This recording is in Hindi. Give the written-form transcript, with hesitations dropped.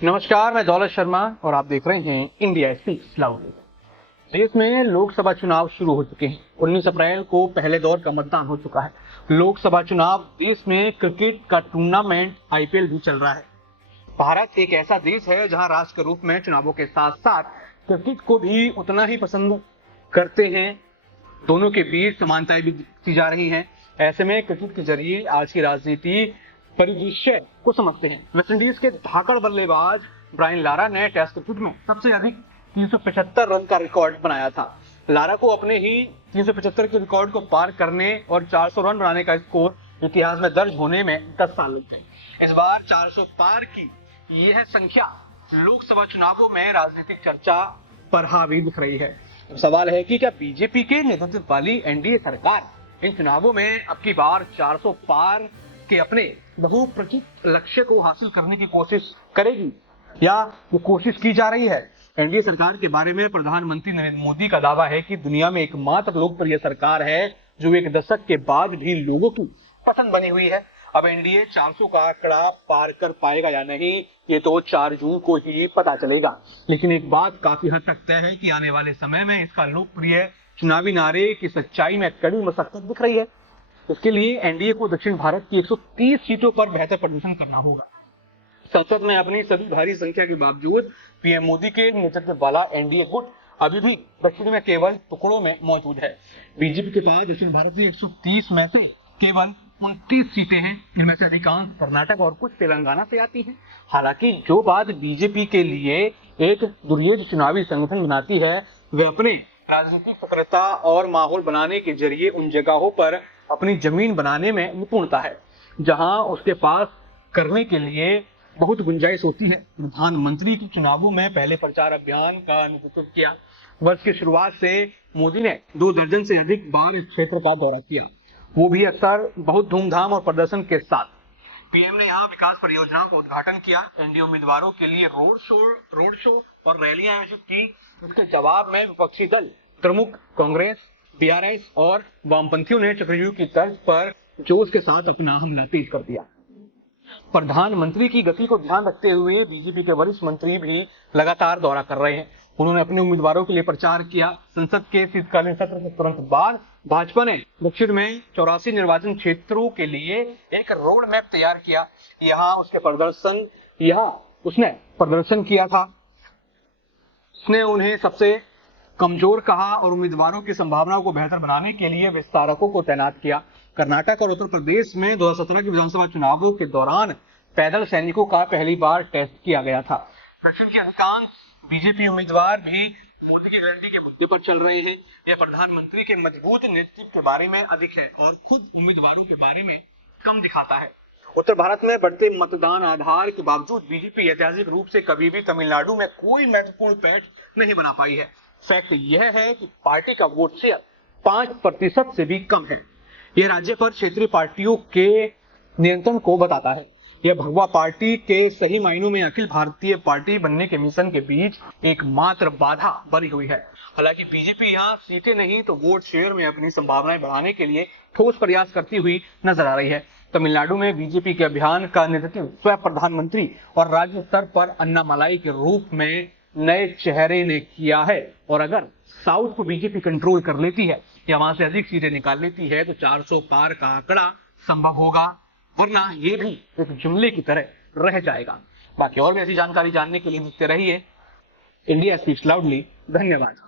नमस्कार, मैं दौलत शर्मा और आप देख रहे हैं इंडिया स्पीक्स लाउडली। देश में लोकसभा चुनाव शुरू हो चुके हैं। 19 अप्रैल को पहले दौर का मतदान हो चुका है। लोकसभा चुनाव देश में क्रिकेट का टूर्नामेंट आईपीएल भी चल रहा है। भारत एक ऐसा देश है जहां राष्ट्र के रूप में चुनावों के साथ साथ क्रिकेट को भी उतना ही पसंद करते हैं। दोनों के बीच समानताएं भी की जा रही हैं। ऐसे में क्रिकेट के जरिए आज की राजनीति परिदृश्य को समझते हैं। वेस्टइंडीज के धाकड़ बल्लेबाज ब्रायन लारा ने टेस्ट क्रिकेट में सबसे अधिक 375 रन का रिकॉर्ड बनाया था। लारा को अपने ही 375 के रिकॉर्ड को पार करने और 400 रन बनाने का स्कोर इतिहास में दर्ज होने में 10 साल लग गए। इस बार 400 पार की यह संख्या लोकसभा चुनावों में राजनीतिक चर्चा पर हावी दिख रही है। सवाल है कि क्या बीजेपी के नेतृत्व वाली एनडीए सरकार इन चुनावों में अब की बार 400 पार के अपने बहुप्रचलित लक्ष्य को हासिल करने की कोशिश करेगी या ये कोशिश की जा रही है। एनडीए सरकार के बारे में प्रधानमंत्री नरेंद्र मोदी का दावा है कि दुनिया में एकमात्र लोकप्रिय सरकार है जो एक दशक के बाद भी लोगों की पसंद बनी हुई है। अब एनडीए 400 का आंकड़ा पार कर पाएगा या नहीं, ये तो 4 जून को ही पता चलेगा। लेकिन एक बात काफी हद तक तय है कि आने वाले समय में इसका लोकप्रिय चुनावी नारे की सच्चाई में कड़ी मशक्कत दिख रही है। इसके लिए एनडीए को दक्षिण भारत की 130 सीटों पर बेहतर प्रदर्शन करना होगा। संसद में अपनी सभी भारी संख्या के बावजूद पीएम मोदी के नेतृत्व वाला एनडीए गुट अभी भी दक्षिण में केवल टुकड़ों में मौजूद है। बीजेपी के पास दक्षिण भारत की 130 में से केवल 29 सीटें हैं। इनमें से अधिकांश कर्नाटक और कुछ तेलंगाना से आती हैं। हालांकि जो बात बीजेपी के लिए एक दुर्योध चुनावी संगठन बनाती है, वे अपने राजनीतिक सक्रियता और माहौल बनाने के जरिए उन जगहों पर अपनी जमीन बनाने में निपुणता है जहां उसके पास करने के लिए बहुत गुंजाइश होती है। प्रधानमंत्री के चुनावों में पहले प्रचार अभियान का नेतृत्व किया। वर्ष की शुरुआत से मोदी ने 2 दर्जन से अधिक बार इस क्षेत्र का दौरा किया, वो भी अक्सर बहुत धूमधाम और प्रदर्शन के साथ। पीएम ने यहाँ विकास परियोजनाओं का उद्घाटन किया, एनडीए उम्मीदवारों के लिए रोड शो और रैलियां आयोजित की। इसके जवाब में विपक्षी दल प्रमुख कांग्रेस, बीआरएस और वामपंथियों ने चक्रव्यूह की तर्ज पर जोश के साथ अपना हमला तेज कर दिया। प्रधानमंत्री की गति को ध्यान रखते हुए बीजेपी के वरिष्ठ मंत्री भी लगातार दौरा कर रहे हैं। उन्होंने अपने उम्मीदवारों के लिए प्रचार किया। संसद के शीतकालीन सत्र के तुरंत बाद भाजपा ने दक्षिण में 84 निर्वाचन क्षेत्रों के लिए एक रोड मैप तैयार किया। उसने प्रदर्शन किया था। उसने उन्हें सबसे कमजोर कहा और उम्मीदवारों की संभावनाओं को बेहतर बनाने के लिए विस्तारकों को तैनात किया। कर्नाटक और उत्तर प्रदेश में 2017 के विधानसभा चुनावों के दौरान पैदल सैनिकों का पहली बार टेस्ट किया गया था। दक्षिण के अधिकांश बीजेपी उम्मीदवार भी मोदी की गारंटी के मुद्दे पर चल रहे हैं। यह प्रधानमंत्री के मजबूत नेतृत्व के बारे में अधिक है और खुद उम्मीदवारों के बारे में कम दिखाता है। उत्तर भारत में बढ़ते मतदान आधार के बावजूद बीजेपी ऐतिहासिक रूप से कभी भी तमिलनाडु में कोई महत्वपूर्ण पैठ नहीं बना पाई है। फैक्ट यह है कि पार्टी का वोट शेयर 5% से भी कम है। यह राज्य पर क्षेत्रीय पार्टियों के नियंत्रण को बताता है। यह भगवा पार्टी के सही मायनों में अखिल भारतीय पार्टी बनने के मिशन के बीच एकमात्र बाधा बनी हुई है। हालांकि बीजेपी यहाँ सीटें नहीं तो वोट शेयर में अपनी संभावनाएं बढ़ाने के लिए ठोस प्रयास करती हुई नजर आ रही है। तमिलनाडु में बीजेपी के अभियान का नेतृत्व स्वयं प्रधानमंत्री और राज्य स्तर पर अन्नामलाई के रूप में नए चेहरे ने किया है। और अगर साउथ को बीजेपी कंट्रोल कर लेती है या वहां से अधिक सीटें निकाल लेती है तो 400 पार का आंकड़ा संभव होगा, वरना ये भी एक जुमले की तरह रह जाएगा। बाकी और भी ऐसी जानकारी जानने के लिए देखते रहिए इंडिया स्पीक्स लाउडली। धन्यवाद।